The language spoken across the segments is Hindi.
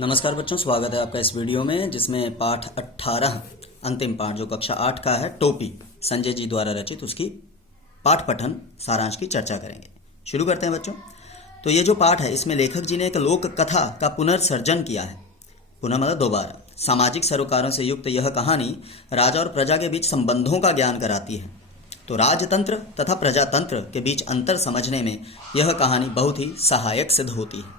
नमस्कार बच्चों, स्वागत है आपका इस वीडियो में जिसमें पाठ 18 अंतिम पाठ जो कक्षा 8 का है टोपी संजय जी द्वारा रचित उसकी पाठ पठन सारांश की चर्चा करेंगे। शुरू करते हैं बच्चों। तो ये जो पाठ है इसमें लेखक जी ने एक लोक कथा का पुनर्सर्जन किया है। पुनः मतलब दोबारा। सामाजिक सरोकारों से युक्त यह कहानी राजा और प्रजा के बीच संबंधों का ज्ञान कराती है। तो राजतंत्र तथा प्रजातंत्र के बीच अंतर समझने में यह कहानी बहुत ही सहायक सिद्ध होती है।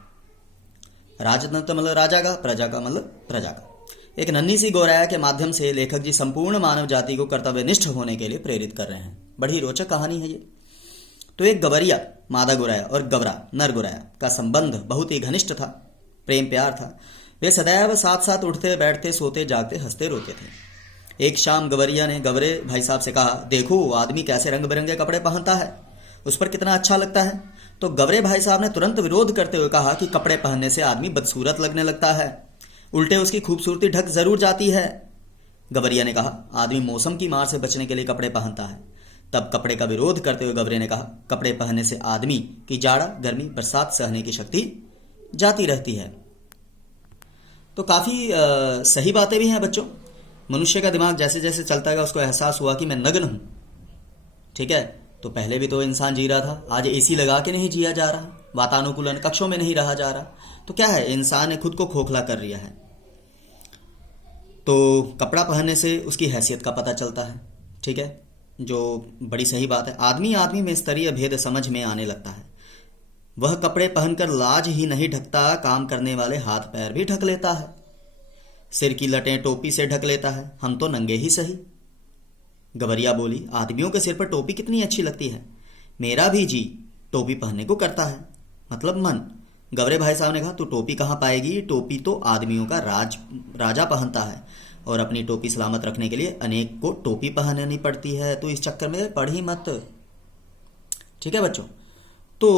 राजतंत्र मतलब राजा का, प्रजा का मतलब प्रजा का। एक नन्ही सी गौराया के माध्यम से लेखक जी संपूर्ण मानव जाति को कर्तव्यनिष्ठ होने के लिए प्रेरित कर रहे हैं। बड़ी रोचक कहानी है ये। तो एक गवरिया मादा गौराया और गवरा नर गौराया का संबंध बहुत ही घनिष्ठ था, प्रेम प्यार था। वे सदैव साथ साथ उठते बैठते सोते जागते हंसते रोते थे। एक शाम गवरिया ने गवरे भाई साहब से कहा, देखो वो आदमी कैसे रंग बिरंगे कपड़े पहनता है, उस पर कितना अच्छा लगता है। तो गवरे भाई साहब ने तुरंत विरोध करते हुए कहा कि कपड़े पहनने से आदमी बदसूरत लगने लगता है, उल्टे उसकी खूबसूरती ढक जरूर जाती है। गवरिया ने कहा, आदमी मौसम की मार से बचने के लिए कपड़े पहनता है। तब कपड़े का विरोध करते हुए गवरे ने कहा, कपड़े पहनने से आदमी की जाड़ा गर्मी बरसात सहने की शक्ति जाती रहती है। तो काफी सही बातें भी हैं बच्चों। मनुष्य का दिमाग जैसे जैसे चलता गया उसको एहसास हुआ कि मैं नग्न हूं। ठीक है, तो पहले भी तो इंसान जी रहा था, आज एसी लगा के नहीं जिया जा रहा, वातानुकूलन कक्षों में नहीं रहा जा रहा। तो क्या है, इंसान ने खुद को खोखला कर लिया है। तो कपड़ा पहनने से उसकी हैसियत का पता चलता है। ठीक है, जो बड़ी सही बात है। आदमी आदमी में स्तरीय भेद समझ में आने लगता है। वह कपड़े पहनकर लाज ही नहीं ढकता, काम करने वाले हाथ पैर भी ढक लेता है। सिर की लटें टोपी से ढक लेता है, हम तो नंगे ही सही। गवरिया बोली, आदमियों के सिर पर टोपी कितनी अच्छी लगती है, मेरा भी जी टोपी पहनने को करता है, मतलब मन। गवरे भाई साहब ने कहा, तू टोपी कहाँ पाएगी, टोपी तो आदमियों का राजा पहनता है और अपनी टोपी सलामत रखने के लिए अनेक को टोपी पहननी पड़ती है, तो इस चक्कर में पढ़ ही मत। ठीक है बच्चों। तो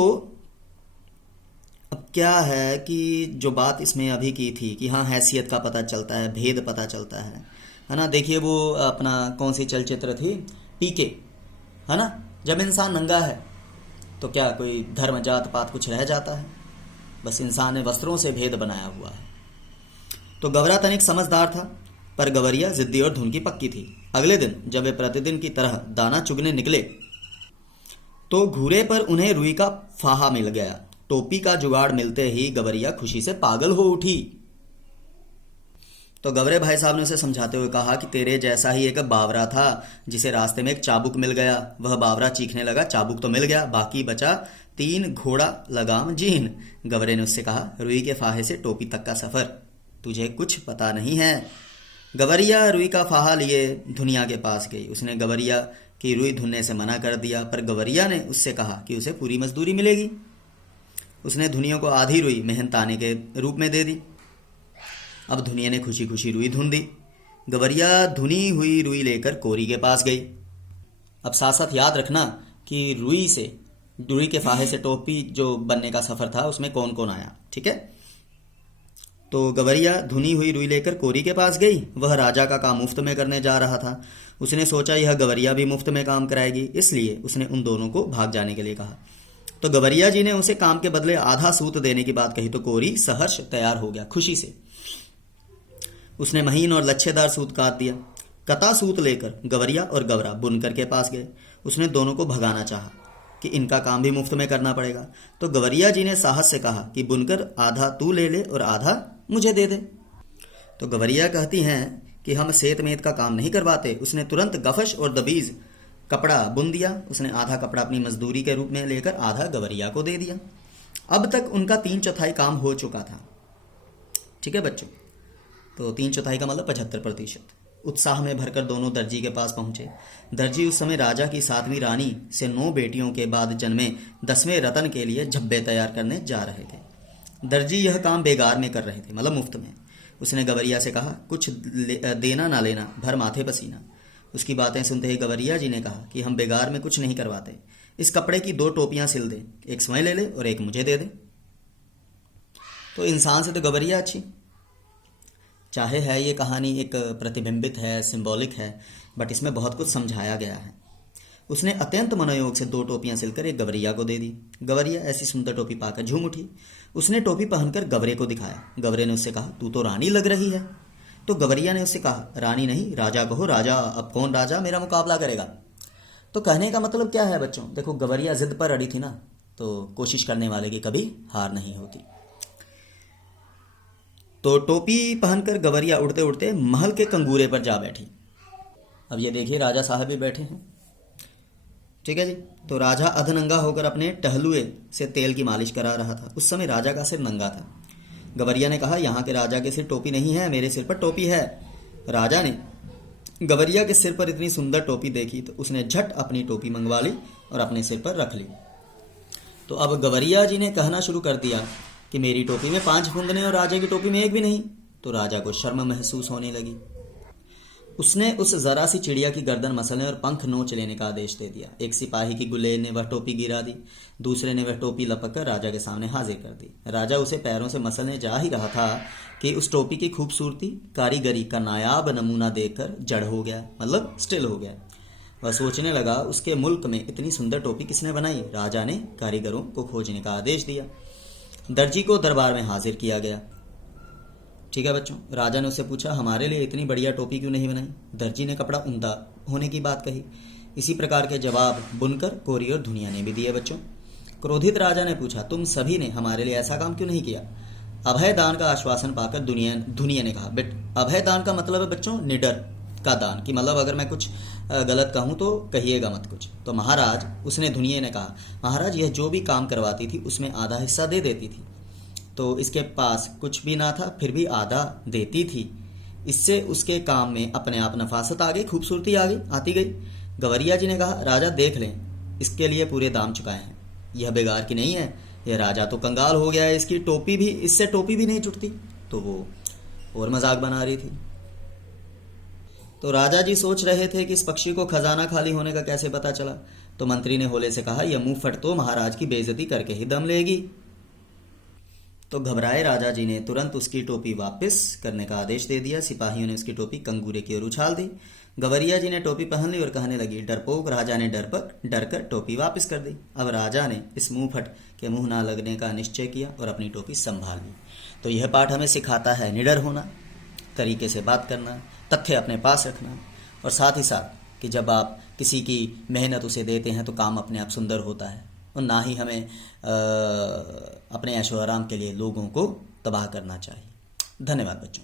अब क्या है कि जो बात इसमें अभी की थी कि हाँ हैसियत का पता चलता है, भेद पता चलता है ना। देखिए वो अपना कौन सी चलचित्र थी, पीके, है ना। जब इंसान नंगा है तो क्या कोई धर्म जात पात कुछ रह जाता है, बस इंसान ने वस्त्रों से भेद बनाया हुआ है। तो गवरा तनिक समझदार था पर गवरिया जिद्दी और धुन की पक्की थी। अगले दिन जब वे प्रतिदिन की तरह दाना चुगने निकले तो घूरे पर उन्हें रुई का फाहा मिल गया। टोपी का जुगाड़ मिलते ही गवरिया खुशी से पागल हो उठी। तो गवरे भाई साहब ने उसे समझाते हुए कहा कि तेरे जैसा ही एक बावरा था जिसे रास्ते में एक चाबुक मिल गया। वह बावरा चीखने लगा, चाबुक तो मिल गया, बाकी बचा 3 घोड़ा लगाम जीन। गवरे ने उससे कहा, रुई के फाहे से टोपी तक का सफर तुझे कुछ पता नहीं है। गवरिया रुई का फाहा लिए धुनिया के पास गई। उसने गवरिया की रुई धुनने से मना कर दिया, पर गवरिया ने उससे कहा कि उसे पूरी मजदूरी मिलेगी। उसने धुनियों को आधी रुई मेहनताने के रूप में दे दी। अब धुनिया ने खुशी खुशी रुई धुन दी। गवरिया धुनी हुई रुई लेकर कोरी के पास गई। अब साथ साथ याद रखना कि रुई के फाहे से टोपी जो बनने का सफर था उसमें कौन कौन आया। ठीक है, तो गवरिया धुनी हुई रुई लेकर कोरी के पास गई। वह राजा का काम मुफ्त में करने जा रहा था। उसने सोचा यह गवरिया भी मुफ्त में काम कराएगी, इसलिए उसने उन दोनों को भाग जाने के लिए कहा। तो गवरिया जी ने उसे काम के बदले आधा सूत देने की बात कही तो कोरी सहर्ष तैयार हो गया खुशी से। उसने महीन और लच्छेदार सूत काट दिया। कता सूत लेकर गवरिया और गवरा बुनकर के पास गए। उसने दोनों को भगाना चाहा कि इनका काम भी मुफ्त में करना पड़ेगा। तो गवरिया जी ने साहस से कहा कि बुनकर आधा तू ले ले और आधा मुझे दे दे। तो गवरिया कहती हैं कि हम सेत मेत का काम नहीं करवाते। उसने तुरंत गफश और दबीज कपड़ा बुन दिया। उसने आधा कपड़ा अपनी मजदूरी के रूप में लेकर आधा गवरिया को दे दिया। अब तक उनका 3/4 काम हो चुका था। ठीक है बच्चों, तो 3/4 का मतलब 75%। उत्साह में भरकर दोनों दर्जी के पास पहुंचे। दर्जी उस समय राजा की 7वीं रानी से 9 बेटियों के बाद जन्मे 10वें रतन के लिए झब्बे तैयार करने जा रहे थे। दर्जी यह काम बेगार में कर रहे थे, मतलब मुफ्त में। उसने गवरिया से कहा, कुछ देना ना लेना, भर माथे पसीना। उसकी बातें सुनते ही गवरिया जी ने कहा कि हम बेगार में कुछ नहीं करवाते। इस कपड़े की 2 टोपियां सिल दे, एक स्वयं ले ले और एक मुझे दे दे। तो इंसान से तो गवरिया अच्छी। चाहे है ये कहानी एक प्रतिबिंबित है, सिंबॉलिक है, बट इसमें बहुत कुछ समझाया गया है। उसने अत्यंत मनोयोग से 2 टोपियां सिलकर एक गवरिया को दे दी। गवरिया ऐसी सुंदर टोपी पाकर झूम उठी। उसने टोपी पहनकर गवरे को दिखाया। गवरे ने उससे कहा, तू तो रानी लग रही है। तो गवरिया ने उससे कहा, रानी नहीं, राजा कहो राजा। अब कौन राजा मेरा मुकाबला करेगा? तो कहने का मतलब क्या है बच्चों? देखो, गवरिया जिद पर अड़ी थी ना, तो कोशिश करने वाले की कभी हार नहीं होती। तो टोपी पहनकर गवरिया उड़ते उड़ते महल के कंगूरे पर जा बैठी। अब ये देखिए, राजा साहब भी बैठे हैं। ठीक है जी। तो राजा अधनंगा होकर अपने टहलुए से तेल की मालिश करा रहा था। उस समय राजा का सिर नंगा था। गवरिया ने कहा, यहाँ के राजा के सिर टोपी नहीं है, मेरे सिर पर टोपी है। राजा ने गवरिया के सिर पर इतनी सुंदर टोपी देखी तो उसने झट अपनी टोपी मंगवा ली और अपने सिर पर रख ली। तो अब गवरिया जी ने कहना शुरू कर दिया कि मेरी टोपी में 5 फुंदने और राजा की टोपी में 1 भी नहीं। तो राजा को शर्म महसूस होने लगी। उसने उस जरा सी चिड़िया की गर्दन मसलने और पंख नोच लेने का आदेश दे दिया। एक सिपाही की गुलेल ने वह टोपी गिरा दी। दूसरे ने वह टोपी लपक कर राजा के सामने हाजिर कर दी। राजा उसे पैरों से मसलने जा ही रहा था कि उस टोपी की खूबसूरती, कारीगरी का नायाब नमूना देखकर जड़ हो गया, मतलब स्टिल हो गया। वह सोचने लगा, उसके मुल्क में इतनी सुंदर टोपी किसने बनाई? राजा ने कारीगरों को खोजने का आदेश दिया। दर्जी को दरबार में हाजिर किया गया। ठीक है बच्चों। राजा ने उससे पूछा, हमारे लिए इतनी बढ़िया टोपी क्यों नहीं बनाई? दर्जी ने कपड़ा उम्दा होने की बात कही। इसी प्रकार के जवाब बुनकर, कोरी और धुनिया ने भी दिए बच्चों। क्रोधित राजा ने पूछा, तुम सभी ने हमारे लिए ऐसा काम क्यों नहीं किया? अभय दान का आश्वासन पाकर धुनिया ने कहा, बेट अभय दान का मतलब है बच्चों निडर का दान, कि मतलब अगर मैं कुछ गलत कहूँ तो कहिएगा मत कुछ। तो महाराज, उसने धुनिया ने कहा, महाराज यह जो भी काम करवाती थी उसमें आधा हिस्सा दे देती थी। तो इसके पास कुछ भी ना था, फिर भी आधा देती थी। इससे उसके काम में अपने आप नफासत आ गई, खूबसूरती आ गई, आती गई। गवरिया जी ने कहा, राजा देख लें, इसके लिए पूरे दाम चुकाए हैं। यह बेगार की नहीं है, यह राजा तो कंगाल हो गया है, इसकी टोपी भी, इससे टोपी भी नहीं जुटती। तो वो और मजाक बना रही थी। तो राजा जी सोच रहे थे कि इस पक्षी को खजाना खाली होने का कैसे पता चला। तो मंत्री ने होले से कहा, यह मुंह फट तो महाराज की बेइज्जती करके ही दम लेगी। तो घबराए राजा जी ने तुरंत उसकी टोपी वापस करने का आदेश दे दिया। सिपाहियों ने उसकी टोपी कंगूरे की ओर उछाल दी। गवरिया जी ने टोपी पहन ली और कहने लगी, डरपोक। राजा ने डर कर टोपी वापस कर दी। अब राजा ने इस मुंह फट के मुंह ना लगने का निश्चय किया और अपनी टोपी संभाल ली। तो यह पाठ हमें सिखाता है निडर होना, तरीके से बात करना, तथ्य अपने पास रखना, और साथ ही साथ कि जब आप किसी की मेहनत उसे देते हैं तो काम अपने आप सुंदर होता है, और ना ही हमें अपने ऐशो आराम के लिए लोगों को तबाह करना चाहिए। धन्यवाद बच्चों।